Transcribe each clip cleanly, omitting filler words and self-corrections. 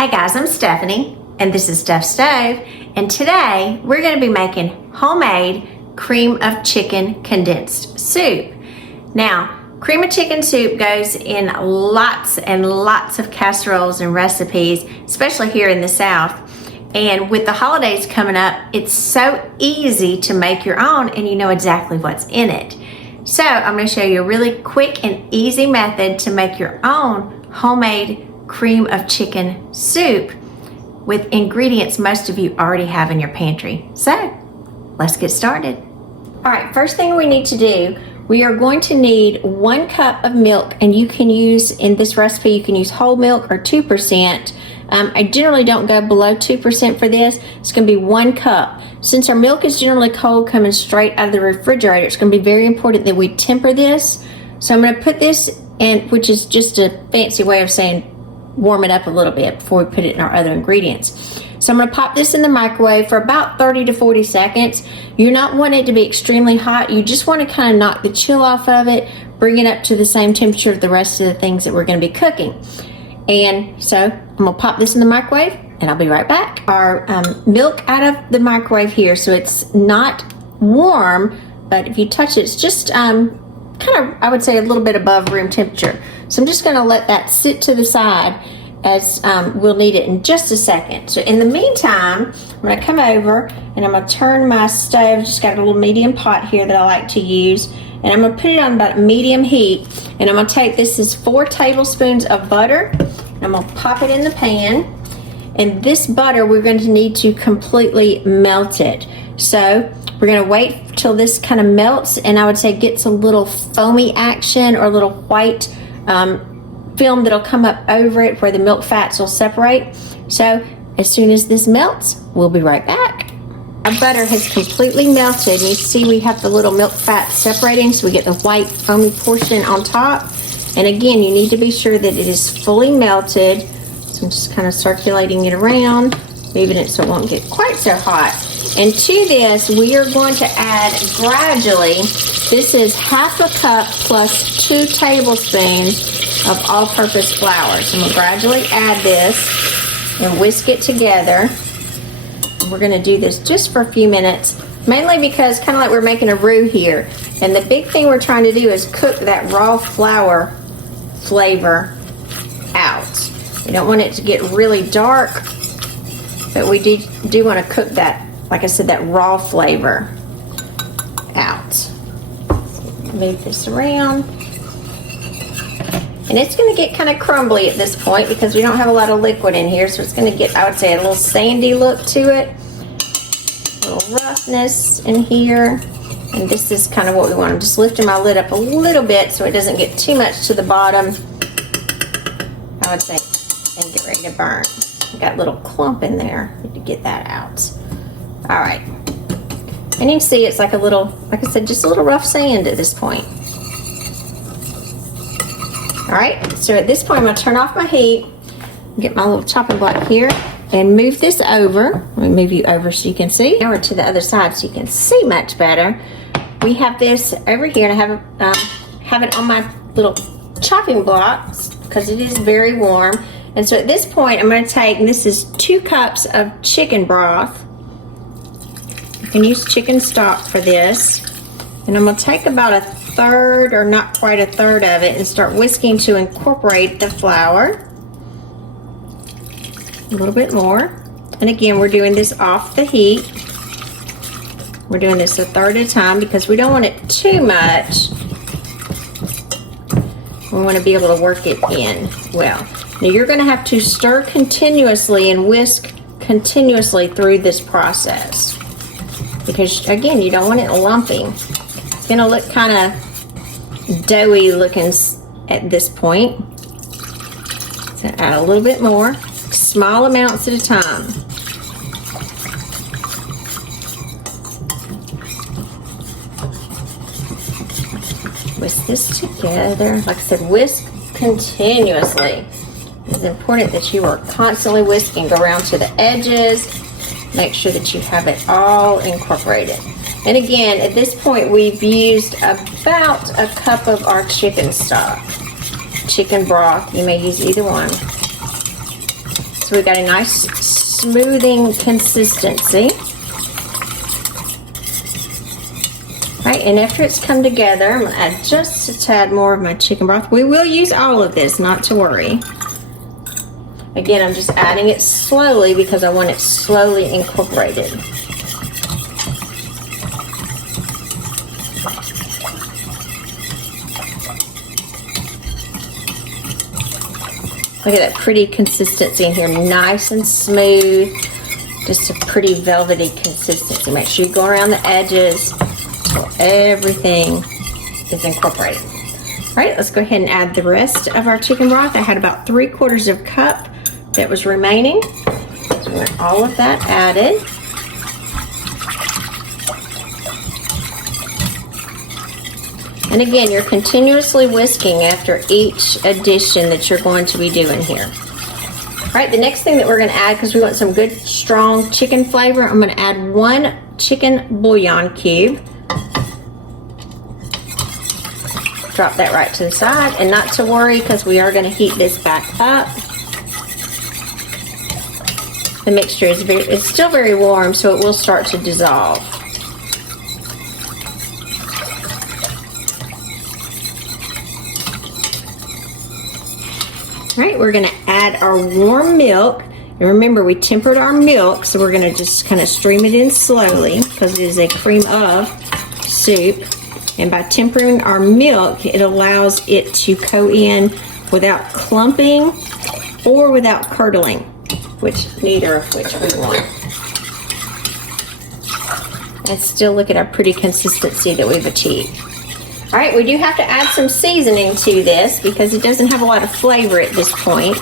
Hey guys, I'm Stephanie, and this is Steph's Stove, and today we're going to be making homemade cream of chicken condensed soup. Now, cream of chicken soup goes in lots and lots of casseroles and recipes, especially here in the South. And with the holidays coming up, it's so easy to make your own and you know exactly what's in it. So I'm going to show you a really quick and easy method to make your own homemade cream of chicken soup with ingredients most of you already have in your pantry. So let's get started. All right, first thing we need to do, we are going to need 1 cup of milk, and you can use, in this recipe, you can use whole milk or 2%. I generally don't go below 2% for this. It's going to be 1 cup. Since our milk is generally cold coming straight out of the refrigerator, it's going to be very important that we temper this. So I'm going to put this in, which is just a fancy way of saying warm it up a little bit before we put it in our other ingredients. So I'm going to pop this in the microwave for about 30 to 40 seconds. You're not wanting it to be extremely hot. You just want to kind of knock the chill off of it, bring it up to the same temperature of the rest of the things that we're going to be cooking. And so I'm going to pop this in the microwave and I'll be right back. Our milk out of the microwave here, so it's not warm, but if you touch it, it's just kind of, I would say, a little bit above room temperature. So I'm just going to let that sit to the side as we'll need it in just a second. So in the meantime, I'm going to come over and I'm going to turn my stove. Just got a little medium pot here that I like to use, and I'm going to put it on about medium heat, and I'm going to take, this is 4 tablespoons of butter, and I'm going to pop it in the pan. And this butter, we're going to need to completely melt it. So we're going to wait till this kind of melts, and I would say gets a little foamy action or a little white film that'll come up over it where the milk fats will separate. So as soon as this melts, we'll be right back. Our butter has completely melted, and you see we have the little milk fat separating, so we get the white foamy portion on top. And again, you need to be sure that it is fully melted. So I'm just kind of circulating it around, moving it so it won't get quite so hot. And to this, we are going to add gradually, this is ½ a cup plus 2 tablespoons of all-purpose flour. So I'm going to gradually add this and whisk it together. We're going to do this just for a few minutes, mainly because kind of like we're making a roux here. And the big thing we're trying to do is cook that raw flour flavor out. We don't want it to get really dark, but we do want to cook that, like I said, that raw flavor out. Move this around. And it's going to get kind of crumbly at this point because we don't have a lot of liquid in here, so it's going to get, I would say, a little sandy look to it. A little roughness in here. And this is kind of what we want. I'm just lifting my lid up a little bit so it doesn't get too much to the bottom, I would say, and get ready to burn. Got a little clump in there. Need to get that out. All right. And you can see it's like a little, like I said, just a little rough sand at this point. All right, so at this point, I'm going to turn off my heat, get my little chopping block here, and move this over. Let me move you over so you can see. Over to the other side so you can see much better. We have this over here, and I have it on my little chopping blocks because it is very warm. And so at this point, I'm going to take, and this is 2 cups of chicken broth. You can use chicken stock for this. And I'm going to take about a third, or not quite a third of it, and start whisking to incorporate the flour. A little bit more. And again, we're doing this off the heat. We're doing this a third at a time because we don't want it too much. We want to be able to work it in well. Now you're going to have to stir continuously and whisk continuously through this process because, again, you don't want it lumping. It's going to look kind of doughy looking at this point. So add a little bit more, small amounts at a time. Whisk this together. Like I said, whisk continuously. It's important that you are constantly whisking. Go around to the edges. Make sure that you have it all incorporated. And again, at this point, we've used about a cup of our chicken stock. Chicken broth, you may use either one. so we've got a nice smoothing consistency. Right, and after it's come together, I'm gonna add just a tad more of my chicken broth. We will use all of this, not to worry. Again, I'm just adding it slowly because I want it slowly incorporated. Look at that pretty consistency in here, nice and smooth, just a pretty velvety consistency. Make sure you go around the edges until everything is incorporated. All right, let's go ahead and add the rest of our chicken broth. I had about 3/4 of a cup that was remaining. So we want all of that added. And again, you're continuously whisking after each addition that you're going to be doing here. All right, the next thing that we're gonna add, because we want some good, strong chicken flavor, I'm gonna add 1 chicken bouillon cube. Drop that right to the side, and not to worry, because we are gonna heat this back up. The mixture is it's still very warm, so it will start to dissolve. All right, we're gonna add our warm milk. And remember, we tempered our milk, so we're gonna just kind of stream it in slowly because it is a cream of soup. And by tempering our milk, it allows it to go in without clumping or without curdling, neither of which we want. And still look at our pretty consistency that we've achieved. All right, we do have to add some seasoning to this because it doesn't have a lot of flavor at this point.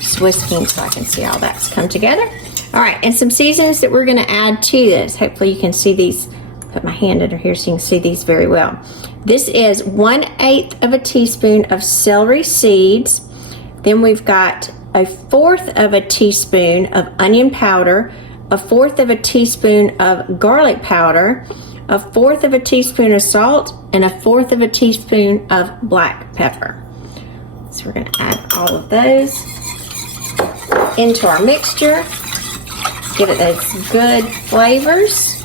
Just whisking so I can see all that's come together. All right, and some seasonings that we're gonna add to this. Hopefully you can see these. Put my hand under here so you can see these very well. This is 1/8 of a teaspoon of celery seeds. Then we've got 1/4 of a teaspoon of onion powder, 1/4 of a teaspoon of garlic powder, 1/4 of a teaspoon of salt, and 1/4 of a teaspoon of black pepper. So we're gonna add all of those into our mixture. Give it those good flavors.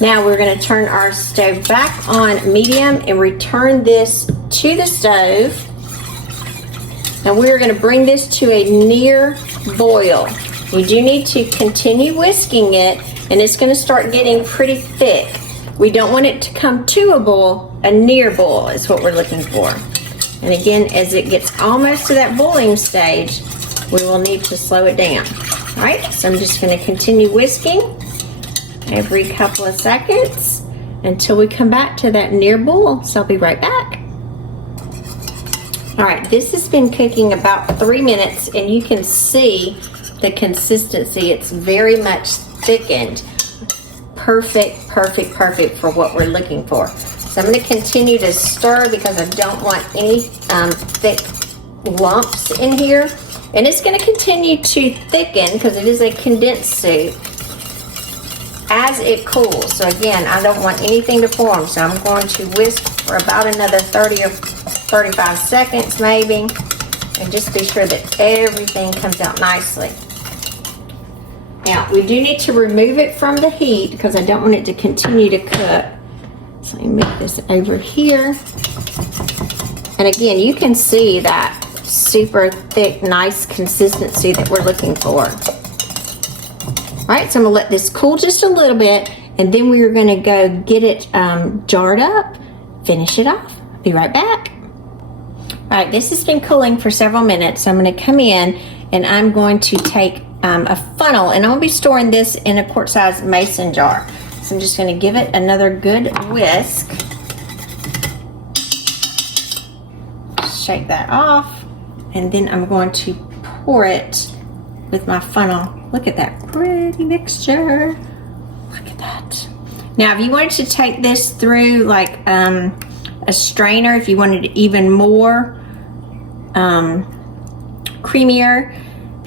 Now we're going to turn our stove back on medium and return this to the stove. And we're going to bring this to a near boil. You do need to continue whisking it, and it's going to start getting pretty thick. We don't want it to come to a boil. A near boil is what we're looking for. And again, as it gets almost to that boiling stage, we will need to slow it down. All right, so I'm just going to continue whisking every couple of seconds until we come back to that near boil. So I'll be right back. All right, this has been cooking about 3 minutes, and you can see the consistency. It's very much thickened. Perfect, perfect, perfect for what we're looking for. So I'm going to continue to stir because I don't want any thick lumps in here. And it's going to continue to thicken because it is a condensed soup as it cools. So again, I don't want anything to form, so I'm going to whisk for about another 30 or 35 seconds maybe, and just be sure that everything comes out nicely. Now, we do need to remove it from the heat because I don't want it to continue to cook. So let me move this over here. And again, you can see that super thick, nice consistency that we're looking for. All right, so I'm gonna let this cool just a little bit, and then we're gonna go get it jarred up, finish it off. Be right back. All right, this has been cooling for several minutes. So I'm gonna come in and I'm going to take a funnel, and I'm gonna be storing this in a quart-sized mason jar. So I'm just gonna give it another good whisk. Shake that off, and then I'm going to pour it with my funnel. Look at that pretty mixture. Look at that. Now, if you wanted to take this through like a strainer, if you wanted it even more creamier,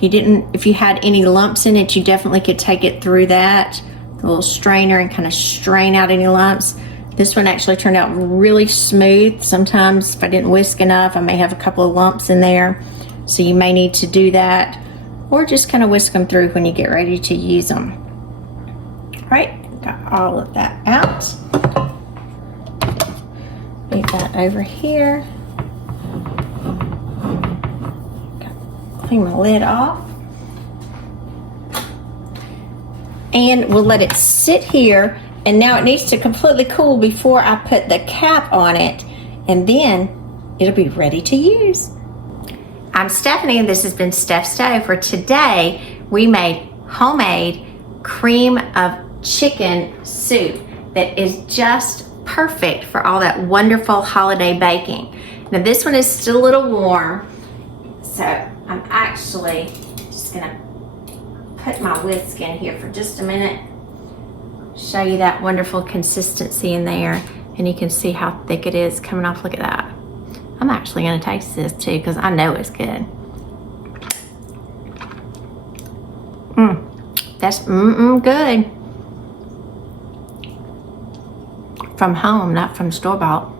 if you had any lumps in it, you definitely could take it through that, the little strainer, and kind of strain out any lumps. This one actually turned out really smooth. Sometimes if I didn't whisk enough, I may have a couple of lumps in there. So you may need to do that, or just kind of whisk them through when you get ready to use them. All right, got all of that out. Leave that over here. Clean my lid off. And we'll let it sit here, and now it needs to completely cool before I put the cap on it, and then it'll be ready to use. I'm Stephanie, and this has been Steph Stove. For today, we made homemade cream of chicken soup that is just perfect for all that wonderful holiday baking. Now this one is still a little warm, so I'm actually just gonna put my whisk in here for just a minute, show you that wonderful consistency in there, and you can see how thick it is coming off. Look at that. I'm actually gonna taste this too because I know it's good. That's good. From home, not from store-bought.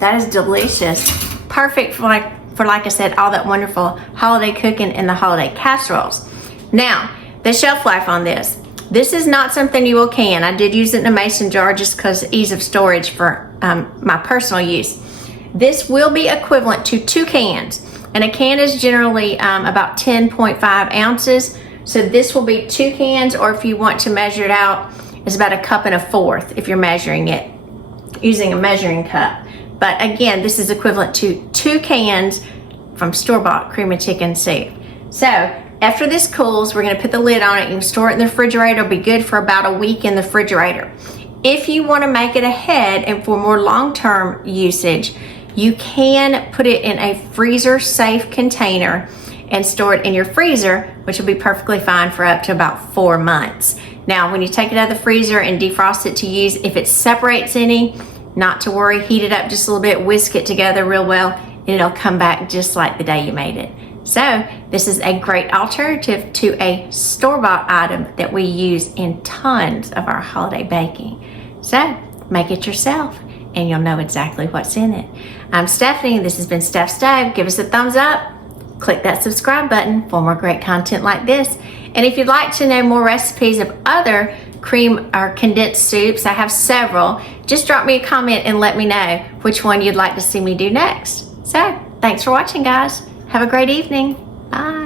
That is delicious. Perfect for like I said, all that wonderful holiday cooking and the holiday casseroles. Now, the shelf life on this. This is not something you will can. I did use it in a mason jar just because ease of storage for my personal use. This will be equivalent to 2 cans. And a can is generally about 10.5 ounces. So this will be 2 cans, or if you want to measure it out, it's about 1 1/4 cups if you're measuring it using a measuring cup. But again, this is equivalent to 2 cans from store-bought cream of chicken soup. So after this cools, we're gonna put the lid on it. You can store it in the refrigerator. It'll be good for about a week in the refrigerator. If you wanna make it ahead and for more long-term usage, you can put it in a freezer-safe container and store it in your freezer, which will be perfectly fine for up to about 4 months. Now, when you take it out of the freezer and defrost it to use, if it separates any, not to worry, heat it up just a little bit, whisk it together real well, and it'll come back just like the day you made it. So this is a great alternative to a store-bought item that we use in tons of our holiday baking. So make it yourself and you'll know exactly what's in it. I'm Stephanie, this has been Steph Stove. Give us a thumbs up, click that subscribe button for more great content like this. And if you'd like to know more recipes of other cream or condensed soups, I have several, just drop me a comment and let me know which one you'd like to see me do next. So thanks for watching, guys. Have a great evening. Bye.